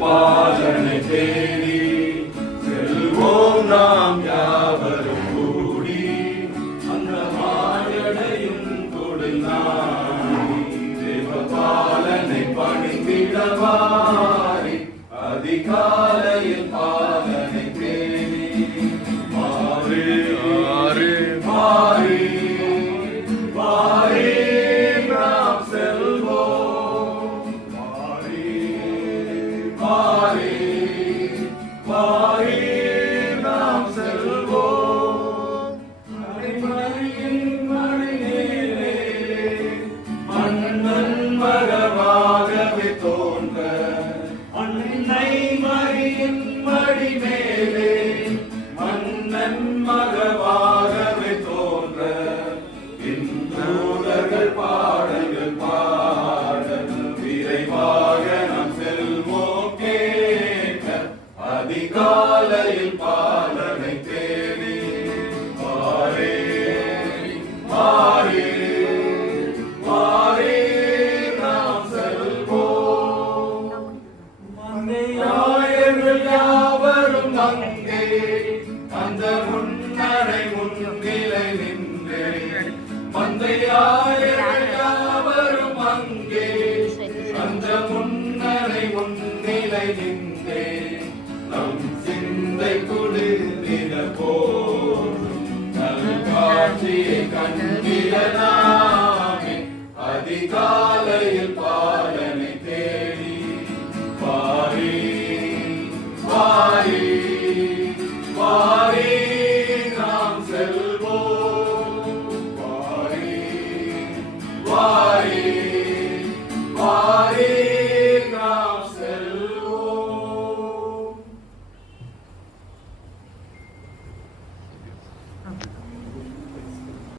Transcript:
பாலனை தேடி செல்வோம் நாம் யாவரும் கூடி. அந்த மாயடையும் கொடுநாடி தேவ பாலனை பணிந்திடவாரி. அதிகாலையில் பாலனை Maria. அந்த முன்னரை முன்னிலை நின்றே காட்சியை கண்டிடனாமே அதிகாலையில் பா